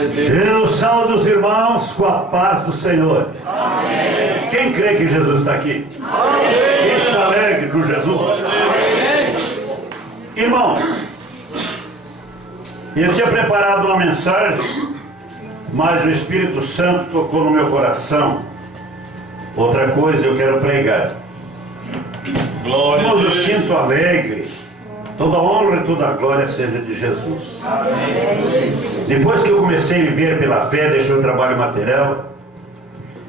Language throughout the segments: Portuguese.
Eu saúdo os irmãos com a paz do Senhor. Amém. Quem crê que Jesus está aqui? Amém. Quem está alegre com Jesus? Amém. Irmãos, eu tinha preparado uma mensagem, mas o Espírito Santo tocou no meu coração. Outra coisa eu quero pregar. Irmãos, eu sinto alegre. Toda honra e toda glória seja de Jesus. Amém. Depois que eu comecei a viver pela fé, deixei o trabalho material.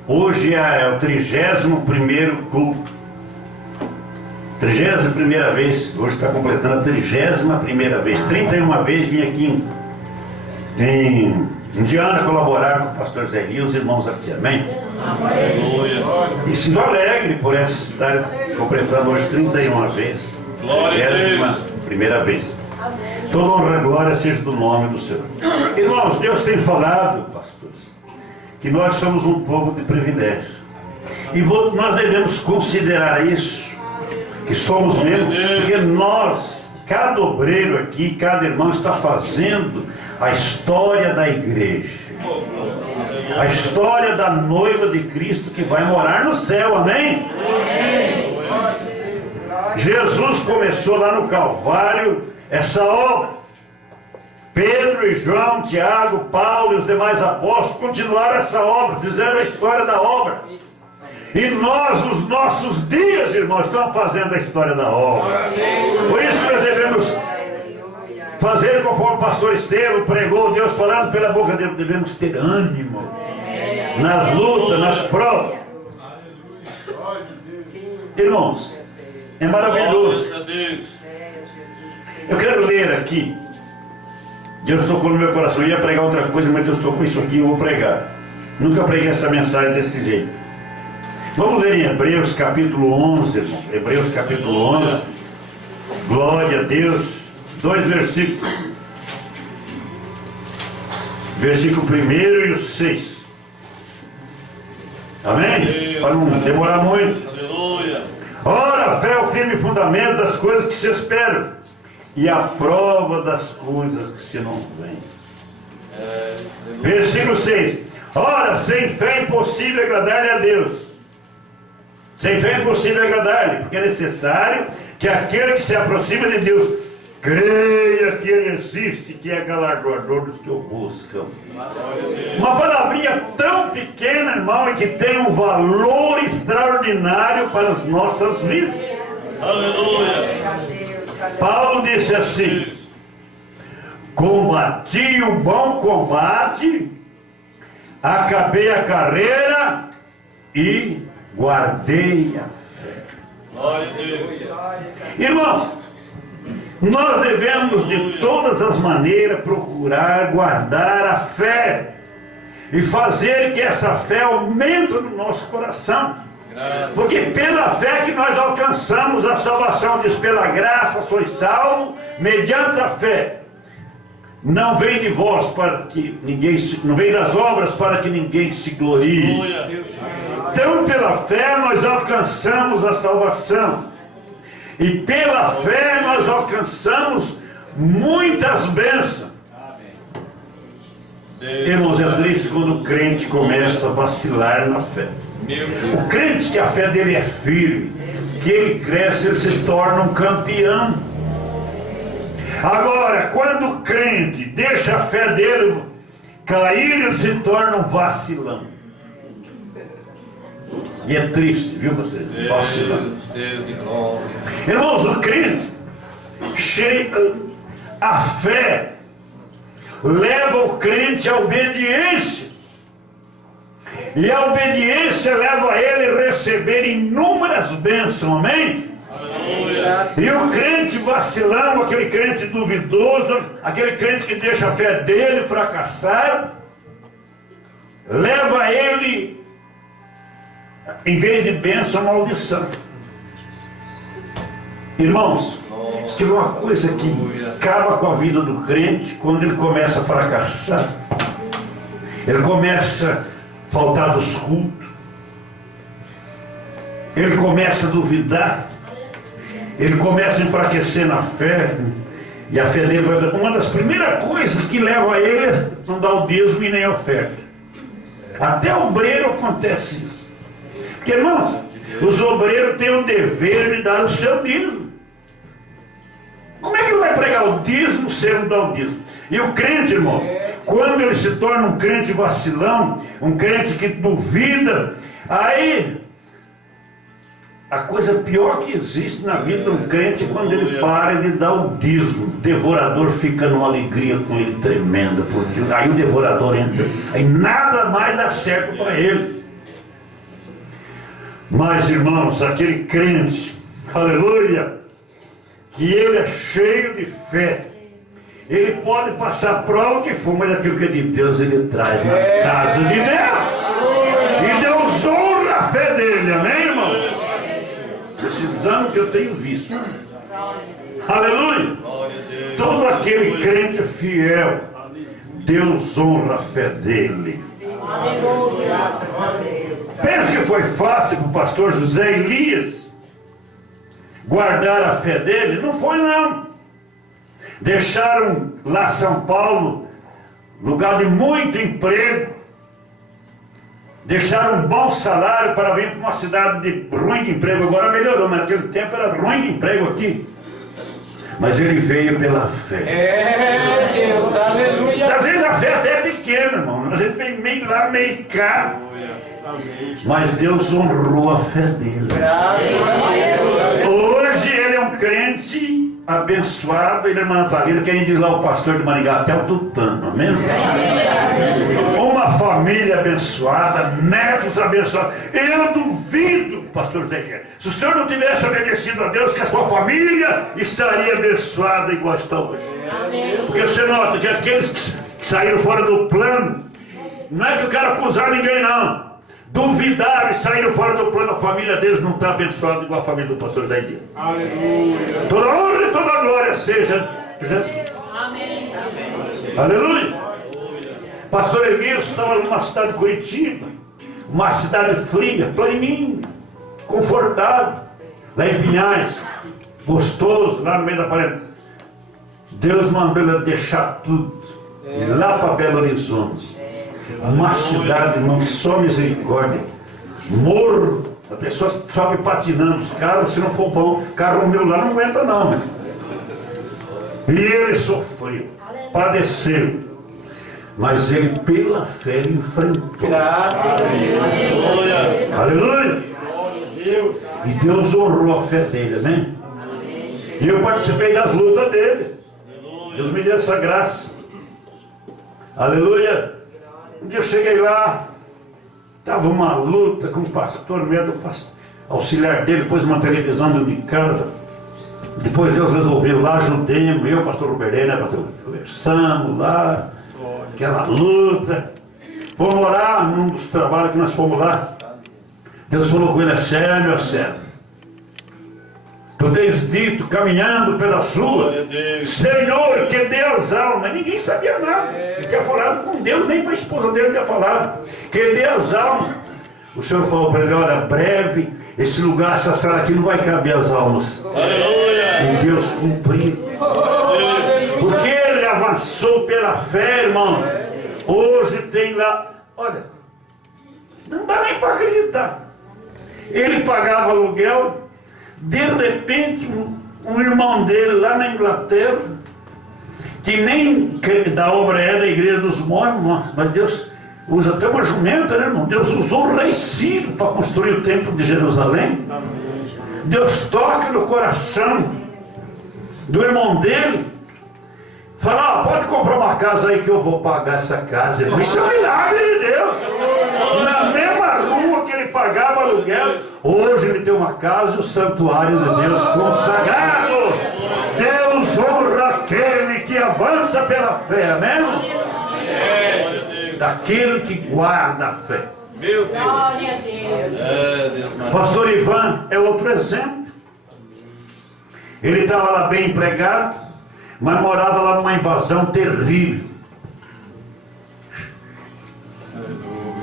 Hoje é o 31º culto. 31ª vez. Hoje está completando a 31ª vez. 31 vezes vim aqui em Indiana colaborar com o pastor Zé e os irmãos aqui. Amém? Amém. E sinto alegre por estar completando hoje 31 vezes. 31ª vez. Toda honra e glória seja do nome do Senhor. Irmãos, Deus tem falado, pastores, que nós somos um povo de privilégio. E nós devemos considerar isso, que somos mesmo, porque nós, cada obreiro aqui, cada irmão está fazendo a história da igreja. A história da noiva de Cristo que vai morar no céu, amém? Jesus começou lá no Calvário essa obra. Pedro e João, Tiago, Paulo e os demais apóstolos continuaram essa obra, fizeram a história da obra. E nós, nos nossos dias, irmãos, estamos fazendo a história da obra. Por isso que nós devemos fazer conforme o pastor Estevão pregou, Deus falando pela boca dele, devemos ter ânimo nas lutas, nas provas. Irmãos, é maravilhoso. Eu quero ler aqui. Deus tocou no meu coração. Eu ia pregar outra coisa, mas Deus tocou isso aqui, eu vou pregar. Nunca preguei essa mensagem desse jeito. Vamos ler em Hebreus capítulo 11, irmão. Hebreus capítulo 11. Glória a Deus. 2 versículos. Versículo 1 e o 6. Amém? Para não demorar muito. Aleluia. Ora, a fé é o firme fundamento das coisas que se esperam e a prova das coisas que se não veem. Versículo 6. Ora, sem fé é impossível agradar-lhe a Deus. Sem fé é impossível agradar-lhe, porque é necessário que aquele que se aproxima de Deus creia que Ele existe, que é galardoador dos que o buscam. Uma palavrinha tão pequena, irmão, e que tem um valor extraordinário para as nossas vidas. Aleluia. Paulo disse assim: combati o bom combate, acabei a carreira e guardei a fé. Glória a Deus. Irmãos, nós devemos de todas as maneiras procurar guardar a fé e fazer que essa fé aumente no nosso coração. Porque pela fé que nós alcançamos a salvação, diz: pela graça sois salvos mediante a fé. Não vem de vós para que ninguém não vem das obras para que ninguém se glorie. Então pela fé nós alcançamos a salvação. E pela fé nós alcançamos muitas bênçãos. Irmãos, é triste quando o crente começa a vacilar na fé. O crente que a fé dele é firme, que ele cresce, ele se torna um campeão. Agora, quando o crente deixa a fé dele cair, ele se torna um vacilão. E é triste, viu você? Vacilão. Irmãos, o crente, a fé leva o crente à obediência. E a obediência leva ele a receber inúmeras bênçãos, amém? Aleluia. E o crente vacilão, aquele crente duvidoso, aquele crente que deixa a fé dele fracassar, leva ele, em vez de bênção, maldição. Irmãos, isso é uma coisa que acaba com a vida do crente quando ele começa a fracassar. Ele começa a faltar dos cultos. Ele começa a duvidar. Ele começa a enfraquecer na fé. E a fé dele vai fazer. Uma das primeiras coisas que leva a ele é não dar o dízimo e nem a oferta. Até obreiro acontece isso. Porque, irmãos, os obreiros têm o dever de dar o seu dízimo. Como é que ele vai pregar o dízimo sem não dar o dízimo? E o crente, irmãos, quando ele se torna um crente vacilão, um crente que duvida, aí a coisa pior que existe na vida de um crente é quando ele para de dar o dízimo. O devorador fica numa alegria com ele tremenda, porque aí o devorador entra, aí nada mais dá certo para ele. Mas, irmãos, aquele crente, aleluia, que ele é cheio de fé, ele pode passar a prova que for, mas aquilo que é de Deus ele traz na casa de Deus. E Deus honra a fé dele, amém, irmão? Precisamos que eu tenho visto. Aleluia. Todo aquele crente fiel, Deus honra a fé dele. Pensa que foi fácil para o pastor José Elias guardar a fé dele? Não foi, não. Deixaram lá São Paulo, lugar de muito emprego, deixaram um bom salário para vir para uma cidade de ruim de emprego. Agora melhorou, mas naquele tempo era ruim de emprego aqui. Mas ele veio pela fé. Deus, aleluia. Às vezes a fé até é pequena, irmão. A gente vem meio lá, meio cá. Mas Deus honrou a fé dele. Graças a Deus. Hoje ele é um crente abençoado. Ele é Manatalina, que a gente diz lá o pastor de Maringá, até o Tutano, amém? Uma família abençoada, netos abençoados. Eu duvido, pastor Zé, se o senhor não tivesse obedecido a Deus, que a sua família estaria abençoada igual está hoje. Porque você nota que aqueles que saíram fora do plano, não é que eu quero acusar ninguém, não. Duvidaram e saíram fora do plano, a família deles não está abençoada igual a família do pastor Zé Dias. Aleluia. Toda honra e toda glória seja Jesus. Amém. Aleluia. Pastor Emílio estava numa cidade de Curitiba, uma cidade fria, planinho, confortável, lá em Pinhais, gostoso, lá no meio da parede. Deus mandou ele deixar tudo, e lá para Belo Horizonte. Uma cidade, irmão, que só misericórdia. Morro, a pessoa sobe patinando os carros, se não for bom, carro meu lá não aguenta não, né? E ele sofreu, padeceu, mas ele pela fé enfrentou. Graças a Deus. Aleluia! E Deus honrou a fé dele, amém? E eu participei das lutas dele. Deus me deu essa graça. Aleluia! Um dia eu cheguei lá, estava uma luta com o pastor, no meio do auxiliar dele, pôs uma televisão dentro de casa. Depois Deus resolveu lá, ajudemos, eu, pastor Roberto, né, pastor? Conversamos lá, aquela luta. Fomos orar num dos trabalhos que nós fomos lá. Deus falou com ele, é sério, meu servo. Tu tens dito, caminhando pela sua, Senhor, que dê as almas. Ninguém sabia nada. Ele tinha falado com Deus, nem com a esposa dele tinha falado. Que dê as almas. O Senhor falou para ele, olha, breve, esse lugar, essa sala aqui não vai caber as almas. E Deus cumpriu. Porque ele avançou pela fé, irmão. Hoje tem lá, olha, não dá nem para acreditar. Ele pagava aluguel. De repente, um irmão dele lá na Inglaterra, que nem da obra é da igreja dos mormons, mas Deus usa até uma jumenta, né, irmão? Deus usou o rei Ciro para construir o templo de Jerusalém. Deus toca no coração do irmão dele, fala, pode comprar uma casa aí que eu vou pagar essa casa. Isso é um milagre de Deus. Na mesma rua que ele pagava aluguel, hoje ele tem uma casa e o santuário de Deus consagrado. Deus honra aquele que avança pela fé, amém? Daquele que guarda a fé. Meu Deus. Glória a Deus. Pastor Ivan é outro exemplo. Ele estava lá bem empregado, mas morava lá numa invasão terrível.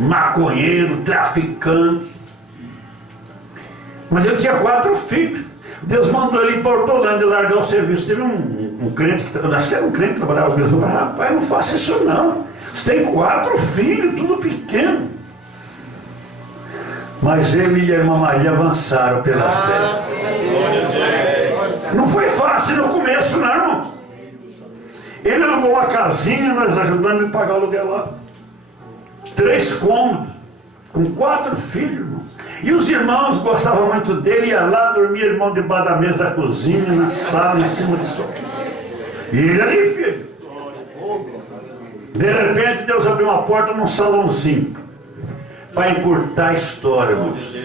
Maconheiro, traficante. Mas ele tinha 4 filhos. Deus mandou ele ir para Hortolândia largar o serviço. Teve um crente, acho que era um crente que trabalhava com Deus. Rapaz, não faça isso não. Você tem 4 filhos, tudo pequeno. Mas ele e a irmã Maria avançaram pela fé. Não foi fácil no começo, não, irmãos. Ele alugou uma casinha, nós ajudando ele a pagar o aluguel lá. 3 cômodos, com 4 filhos, irmão. E os irmãos gostavam muito dele, ia lá, dormia irmão debaixo da mesa da cozinha, na sala, em cima de sol. E ele ali, filho. De repente, Deus abriu uma porta num salãozinho, para encurtar a história, irmãos.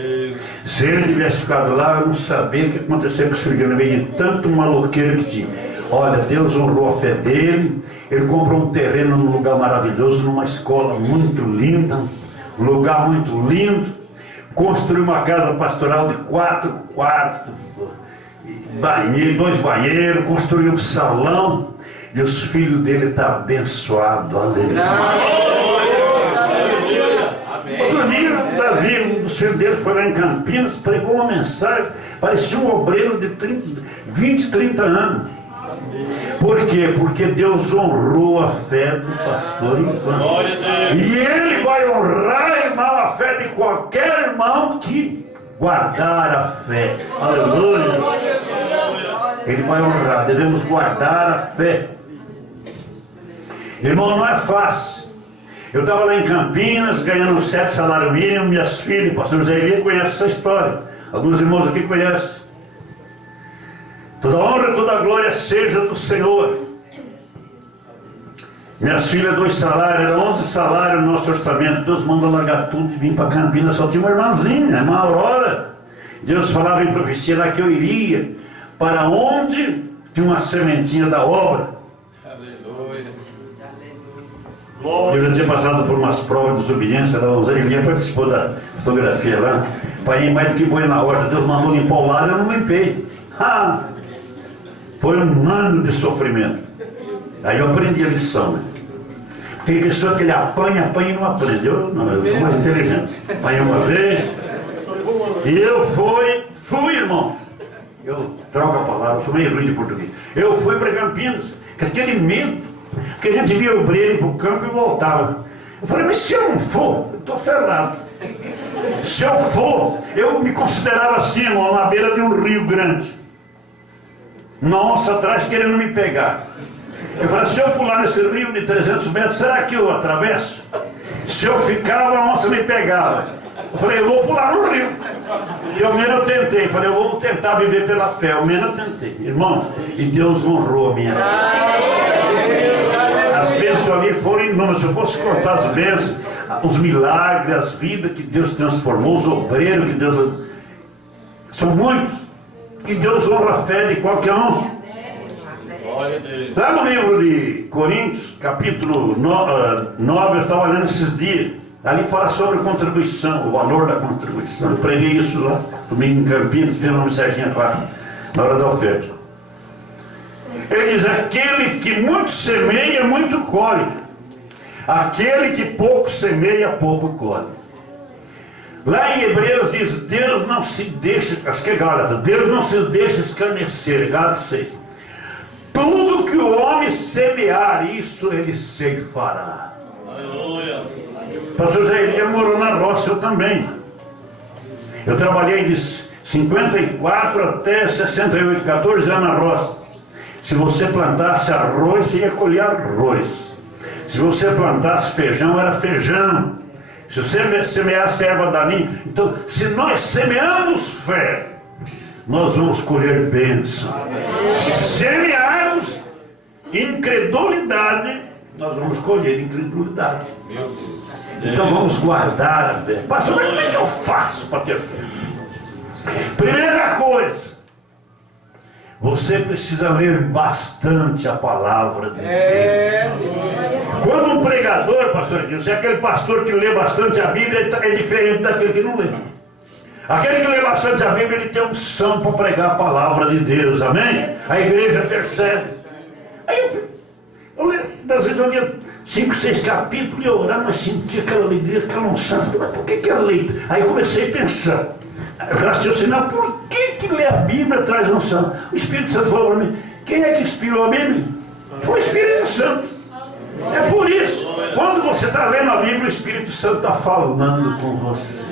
Se ele tivesse ficado lá, eu não sabia o que aconteceu com esse filho, no meio de tanto maloqueiro que tinha. Olha, Deus honrou a fé dele, ele comprou um terreno num lugar maravilhoso, numa escola muito linda, um lugar muito lindo, construiu uma casa pastoral de 4 quartos, banheiro, 2 banheiros, construiu um salão, e os filhos dele estão abençoados, aleluia. Outro dia, Davi, um dos filhos dele, foi lá em Campinas, pregou uma mensagem, parecia um obreiro de 20, 30 anos. Por quê? Porque Deus honrou a fé do pastor Ivan. E ele vai honrar, irmão, a fé de qualquer irmão que guardar a fé. Aleluia. Ele vai honrar, devemos guardar a fé. Irmão, não é fácil. Eu estava lá em Campinas, ganhando 7 salários mínimos, minhas filhas, o pastor José Elia conhece essa história. Alguns irmãos aqui conhecem. Toda honra e toda glória seja do Senhor. Minhas filhas, 2 salários, era 11 salários no nosso orçamento. Deus manda largar tudo e vir para Campinas. Só tinha uma irmãzinha, a irmã Aurora. Deus falava em profecia lá que eu iria para onde tinha uma sementinha da obra. Eu já tinha passado por umas provas de desobediência. O Zé Elia participou da fotografia lá. Pai, mais do que boi na horta, Deus mandou limpar o lado, eu não limpei. Foi um ano de sofrimento. Aí eu aprendi a lição, né? Porque a pessoa que ele apanha e não aprende. Eu sou mais inteligente. Apanhei uma vez. E eu fui, irmãos. Eu troco a palavra, eu sou meio ruim de português. Eu fui para Campinas, com aquele medo. Porque a gente via o breno para o campo e voltava. Eu falei, mas se eu não for, eu estou ferrado. Se eu for, eu me considerava assim, irmão, na beira de um rio grande. Uma onça atrás querendo me pegar. Eu falei, se eu pular nesse rio de 300 metros, será que eu atravesso? Se eu ficava, a onça me pegava. Eu falei, eu vou pular no rio. E ao menos eu tentei. Eu falei, eu vou tentar viver pela fé. Ao menos eu tentei. Irmãos, e Deus honrou a minha vida. As bênçãos ali foram inúmeras. Se eu fosse contar as bênçãos, os milagres, as vidas que Deus transformou, os obreiros que Deus... São muitos. E Deus honra a fé de qualquer um. Lá no livro de Coríntios, capítulo 9, eu estava lendo esses dias. Ali fala sobre contribuição, o valor da contribuição. Eu preguei isso lá, domingo em Campinas, fiz uma mensaginha lá, na hora da oferta. Ele diz, aquele que muito semeia, muito colhe. Aquele que pouco semeia, pouco colhe. Lá em Hebreus diz, Deus não se deixa, acho que é Gálatas, Deus não se deixa escarnecer, Gálatas 6. Tudo que o homem semear, isso ele ceifará. Aleluia. Pastor Zé Elia morou na roça, eu também. Eu trabalhei de 54 até 68, 14 anos na roça. Se você plantasse arroz, você ia colher arroz. Se você plantasse feijão, era feijão. Se você semeasse erva daninha, então, se nós semeamos fé, nós vamos colher bênção. Se semearmos incredulidade, nós vamos colher incredulidade. Então vamos guardar a fé. Pastor, mas como é que eu faço para ter fé? Primeira coisa, você precisa ler bastante a palavra de Deus. Quando um pregador, pastor Edilson, é aquele pastor que lê bastante a Bíblia, é diferente daquele que não lê. Aquele que lê bastante a Bíblia, ele tem unção para pregar a palavra de Deus, amém? A igreja percebe. Aí eu leio, às vezes eu lia 5, 6 capítulos e eu orava, mas sentia aquela alegria, aquela unção. Falei, mas por que ela lê? Aí eu comecei a pensar, raciocinar por que ler a Bíblia traz unção. O Espírito Santo falou para mim, quem é que inspirou a Bíblia? Foi o Espírito Santo. É por isso, quando você está lendo a Bíblia, o Espírito Santo está falando com você.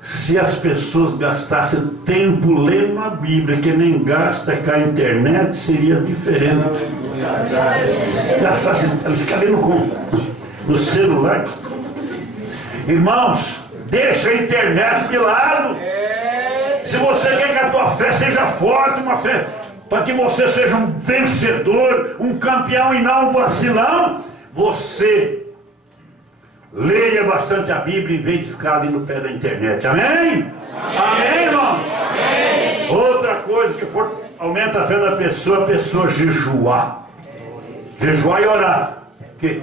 Se as pessoas gastassem tempo lendo a Bíblia, que nem gasta com a internet, seria diferente. Gastassem, ficar lendo no celular. Irmãos, deixa a internet de lado. Se você quer que a tua fé seja forte, uma fé para que você seja um vencedor, um campeão e não um vacilão, você leia bastante a Bíblia em vez de ficar ali no pé da internet. Amém? Amém, irmão? Amém. Outra coisa que aumenta a fé da pessoa, a pessoa jejuar. Jejuar e orar. Porque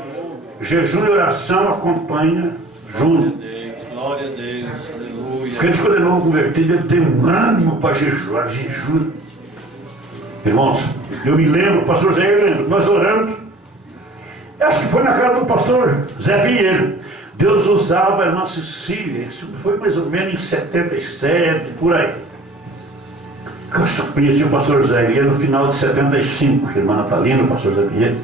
jejum e oração acompanha junto. Glória a Deus, aleluia. Quem quando é novo convertido, ele tem um ânimo para jejuar, jejua. Irmãos, eu me lembro, pastor Zé, nós oramos. Acho que foi na casa do pastor Zé Pinheiro. Deus usava a irmã Cecília. Isso foi mais ou menos em 77, por aí. Eu conheci o pastor Zé Pinheiro no final de 75, a irmã Natalina, o pastor Zé Pinheiro.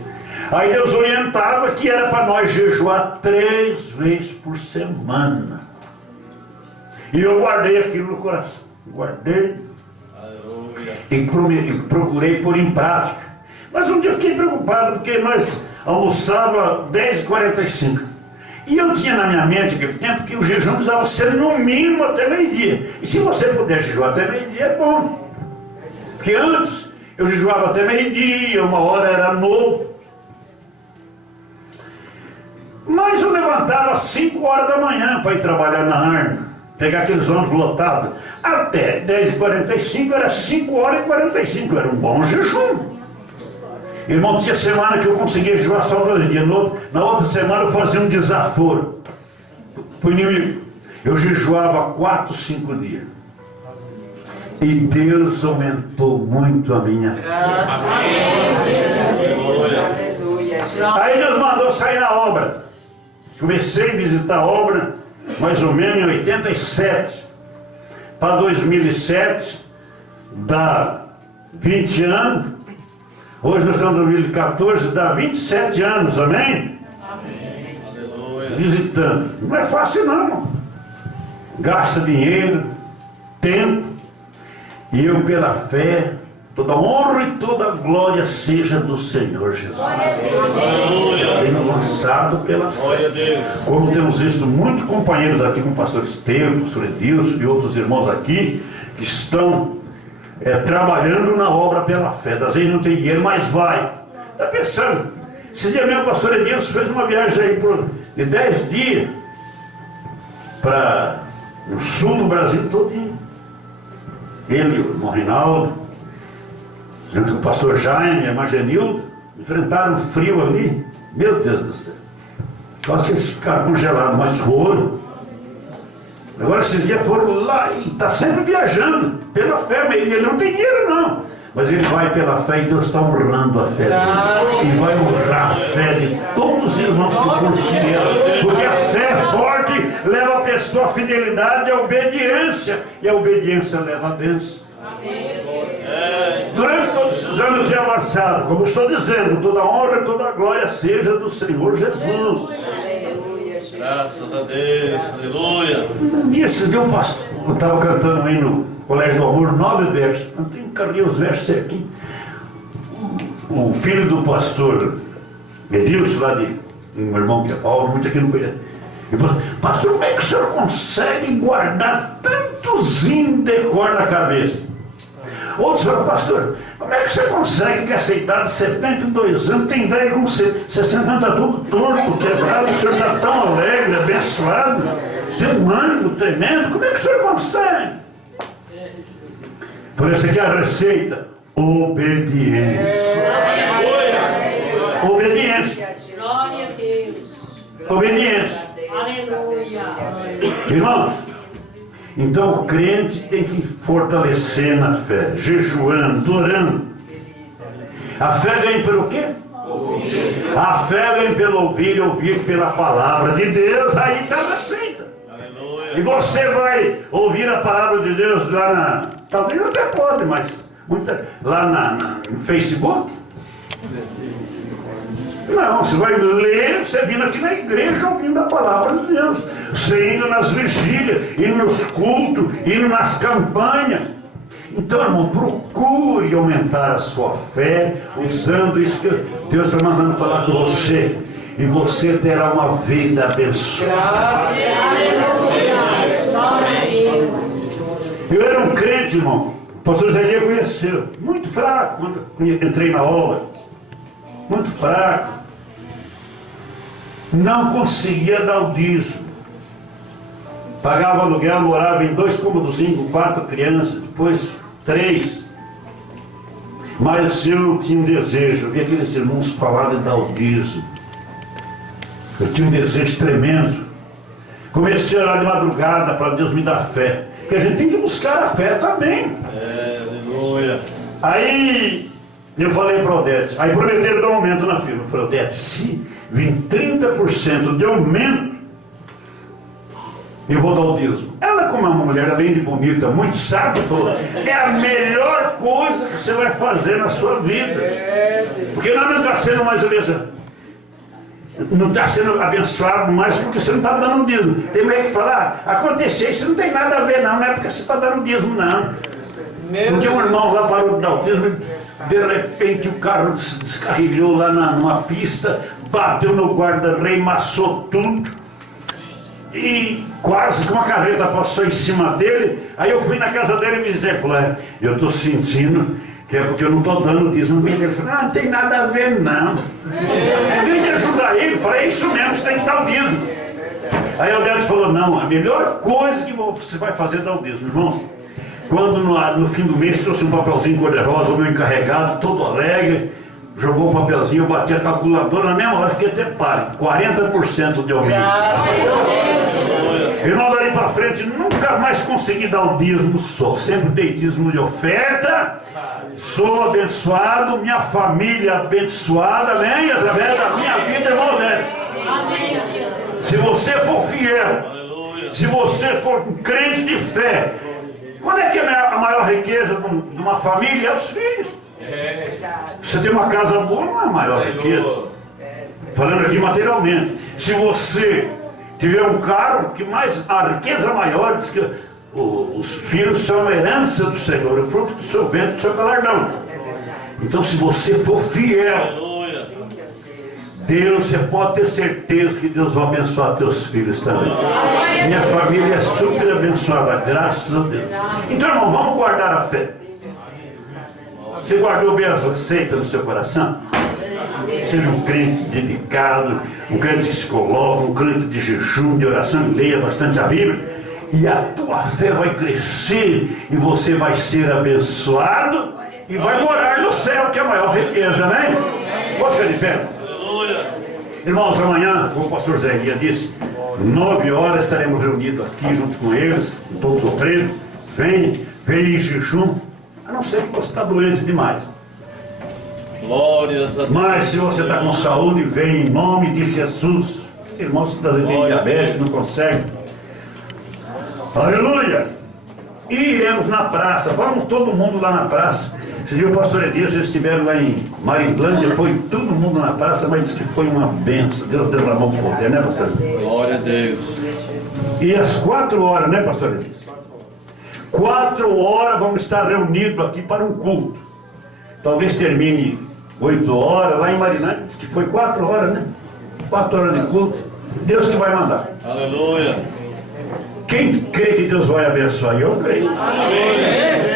Aí Deus orientava que era para nós jejuar 3 vezes por semana. E eu guardei aquilo no coração. Guardei. Aleluia. E procurei pôr em prática. Mas um dia eu fiquei preocupado, porque nós almoçava 10h45. E eu tinha na minha mente naquele tempo que o jejum precisava ser no mínimo até meio-dia. E se você puder jejuar até meio-dia, é bom. Porque antes eu jejuava até meio-dia, 1h era novo. Mas eu levantava às 5h da manhã para ir trabalhar na Arma, pegar aqueles ônibus lotados. Até 10h45 era 5h45, era um bom jejum. Irmão, tinha semana que eu conseguia jejuar só 2 dias. Na outra semana eu fazia um desaforo para o inimigo. Eu jejuava 4, 5 dias. E Deus aumentou muito a minha fé. Aí Deus mandou sair na obra. Comecei a visitar a obra mais ou menos em 87. Para 2007, dá 20 anos. Hoje nós estamos em 2014, dá 27 anos, amém? Amém. Visitando. Não é fácil não, irmão. Gasta dinheiro, tempo. E eu, pela fé, toda honra e toda glória seja do Senhor Jesus. Tenho avançado pela fé. Como temos visto muitos companheiros aqui, como o pastor Estevam, o pastor Edilson e outros irmãos aqui, que estão trabalhando na obra pela fé. Às vezes não tem dinheiro, mas vai. Está pensando? Esse dia mesmo o pastor Edilson fez uma viagem aí de 10 dias para o sul do Brasil todinho. Ele, o irmão Reinaldo, junto com o pastor Jaime, a irmã Genilda, enfrentaram frio ali. Meu Deus do céu. Quase que eles ficaram congelados, mas foram. Agora esses dias foram lá e está sempre viajando pela fé. Ele não tem dinheiro não, mas ele vai pela fé e Deus está honrando a fé dele. E vai honrar a fé de todos os irmãos que foram fiéis. Porque a fé forte leva a pessoa à fidelidade e à obediência. E a obediência leva a bênção. Durante todos esses anos eu tenho avançado. Como eu estou dizendo, toda honra e toda glória seja do Senhor Jesus. Graças a Deus, aleluia. Um dia, esses dias, eu estava cantando aí no Colégio do Amor 9 versos. Eu tenho que carregar os versos aqui. O filho do pastor Edilson, lá de um irmão que é Paulo, muito aqui no conhece. Ele falou: pastor, como é que o senhor consegue guardar tantos hinos de cor na cabeça? Outros falam: pastor, como é que você consegue que essa idade de 72 anos, tem velho com 60 anos, está tudo torto, quebrado, o senhor está tão alegre, abençoado, tem um ânimo tremendo, como é que o senhor consegue? Falei: essa aqui é a receita: obediência. Obediência. Glória a Deus. Obediência. Aleluia. Irmãos, então o crente tem que fortalecer na fé, jejuando, orando. A fé vem pelo quê? A fé vem pelo ouvir e ouvir pela palavra de Deus. Aí está na seita. Aleluia. E você vai ouvir a palavra de Deus lá na... Talvez até pode, mas lá no Facebook. Não, você vai ler, você vindo aqui na igreja ouvindo a palavra de Deus. Você indo nas vigílias, indo nos cultos, indo nas campanhas. Então, irmão, procure aumentar a sua fé, usando isso que Deus está mandando falar com você. E você terá uma vida abençoada. Eu era um crente, irmão. O pastor Zé conheceu. Muito fraco quando entrei na obra. Muito fraco. Não conseguia dar o dízimo. Pagava aluguel, morava em 2 cômodos com 4 crianças, depois 3. Mas eu tinha um desejo, eu vi aqueles irmãos falarem de dar o dízimo. Eu tinha um desejo tremendo. Comecei a orar de madrugada para Deus me dar fé. Porque a gente tem que buscar a fé também. Aleluia. Aí eu falei para a Odete, aí prometeram dar um aumento na firma. Eu falei, Odete, se vir 30% de aumento, eu vou dar o dízimo. Ela, como uma mulher além de bonita, muito sábia, falou, é a melhor coisa que você vai fazer na sua vida. Porque não está sendo mais ou menos, não está sendo abençoado mais porque você não está dando dízimo. Tem meio que falar, aconteceu, isso não tem nada a ver não é porque você está dando dízimo não. Porque um irmão lá parou de dar o dízimo, de repente o carro descarrilhou lá numa pista, bateu no guarda-rei, amassou tudo. E quase que uma carreta passou em cima dele. Aí eu fui na casa dele e me disse, falei, eu estou sentindo que é porque eu não estou dando dízimo. Ele falou, não tem nada a ver não. Vem de ajudar ele. Eu falei, é isso mesmo, você tem que dar o dízimo. Aí o Deus falou, não, a melhor coisa que você vai fazer é dar o dízimo, irmãos. Quando no fim do mês trouxe um papelzinho cor-de-rosa, o meu encarregado, todo alegre, jogou o papelzinho, eu bati a calculadora na mesma hora, fiquei até pare, 40% de aumento. Irmão, dali para frente, nunca mais consegui dar o dízimo só, sempre dei dízimo de oferta, sou abençoado, minha família abençoada, amém? Através da minha vida, irmão, né? Se você for fiel, se você for um crente de fé, qual é que é a maior riqueza de uma família? É os filhos. Você tem uma casa boa, não é a maior riqueza. Falando aqui materialmente. Se você tiver um carro, que mais a riqueza maior, diz que os filhos são a herança do Senhor, o fruto do seu ventre, do seu galardão. Então, se você for fiel, Deus, você pode ter certeza que Deus vai abençoar teus filhos também. Minha família é super abençoada, graças a Deus. Então, irmão, vamos guardar a fé. Você guardou bem as receitas no seu coração? Seja um crente dedicado, um crente que se coloca, um crente de jejum, de oração, e leia bastante a Bíblia. E a tua fé vai crescer e você vai ser abençoado e vai morar no céu, que é a maior riqueza, né? Pode ficar de pé. Irmãos, amanhã, como o pastor Zé Elias disse, 9 horas estaremos reunidos aqui junto com eles, com todos os obreiros. Vem em jejum, a não ser que você está doente demais. Glórias a Deus. Mas se você está com saúde, vem em nome de Jesus. Irmãos que têm diabetes, não conseguem. Aleluia! E iremos na praça, vamos todo mundo lá na praça. Vocês viram o pastor Elias, eles estiveram lá em Marilândia, foi todo mundo na praça, mas disse que foi uma benção. Deus derramou o poder, né, pastor? Glória a Deus. E às 4 horas, né, pastor Elias? 4 horas vamos estar reunidos aqui para um culto. Talvez termine 8 horas, lá em Marilândia, disse que foi 4 horas, né? 4 horas de culto. Deus que vai mandar. Aleluia. Quem crê que Deus vai abençoar? Eu creio.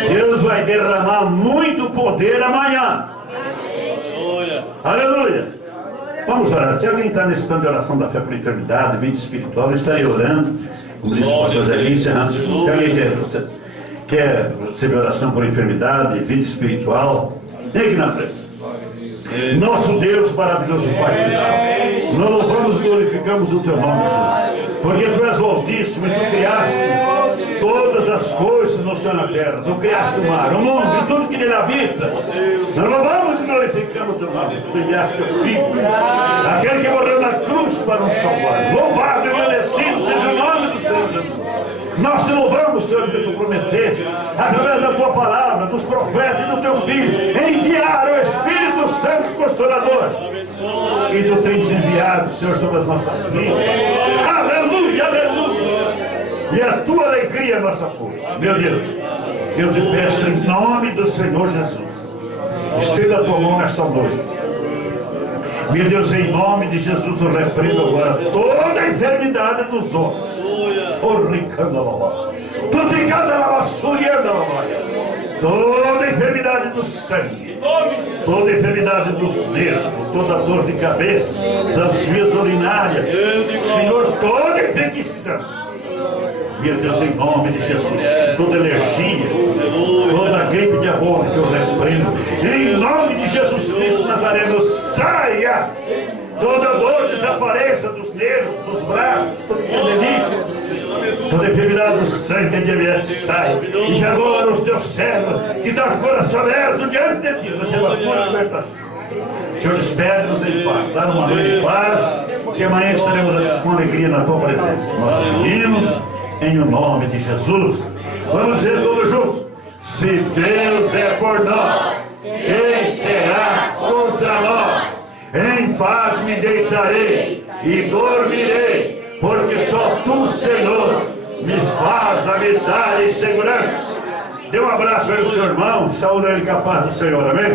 Deus vai derramar muito poder amanhã. Aleluia. Aleluia. Vamos orar. Se alguém está nesse tanto de oração da fé por enfermidade, vida espiritual, eu estarei orando. Como disse o pastor Zé, encerrando. Se alguém quer receber oração por enfermidade, vida espiritual, vem aqui na frente. Nosso Deus, maravilhoso Pai Celestial, nós louvamos e glorificamos o teu nome, Jesus. Porque tu és o Altíssimo e tu criaste todas as coisas no céu e na terra. Tu criaste o mar, o mundo e tudo que nele habita. Nós louvamos e glorificamos o teu nome. Tu enviaste teu Filho, aquele que morreu na cruz para nos salvar. Louvado e agradecido seja o nome do Senhor Jesus. Nós te louvamos, Senhor, porque tu prometeste, através da tua palavra, dos profetas e do teu Filho, enviar o Espírito Santo Consolador. E tu tens enviado, Senhor, sobre as nossas vidas. Aleluia, aleluia. E a tua alegria é a nossa força. Meu Deus, eu te peço em nome do Senhor Jesus, estenda a tua mão nessa noite. Meu Deus, em nome de Jesus, eu repreendo agora toda a enfermidade dos ossos. Toda a enfermidade do sangue, toda a enfermidade dos nervos, toda dor de cabeça, das vias urinárias, Senhor, toda infecção. Meu Deus, em nome de Jesus, toda alergia, toda gripe diabólica eu repreendo. Em nome de Jesus Cristo Nazareno, saia! Toda dor desapareça dos nervos, dos braços, toda enfermidade do sangue, a diabetes, sai. E agora os teus servos, que dá o coração aberto diante de ti, receba a tua libertação. Senhor, despede-nos em paz, dá uma noite de paz, que amanhã estaremos com alegria na tua presença. Nós pedimos em o nome de Jesus. Vamos dizer todos juntos: se Deus é por nós, quem será contra nós? Em paz me deitarei e dormirei, porque só tu, Senhor, me faz habitar em segurança. Dê um abraço aí no seu irmão, saúde ele com a paz do Senhor, amém?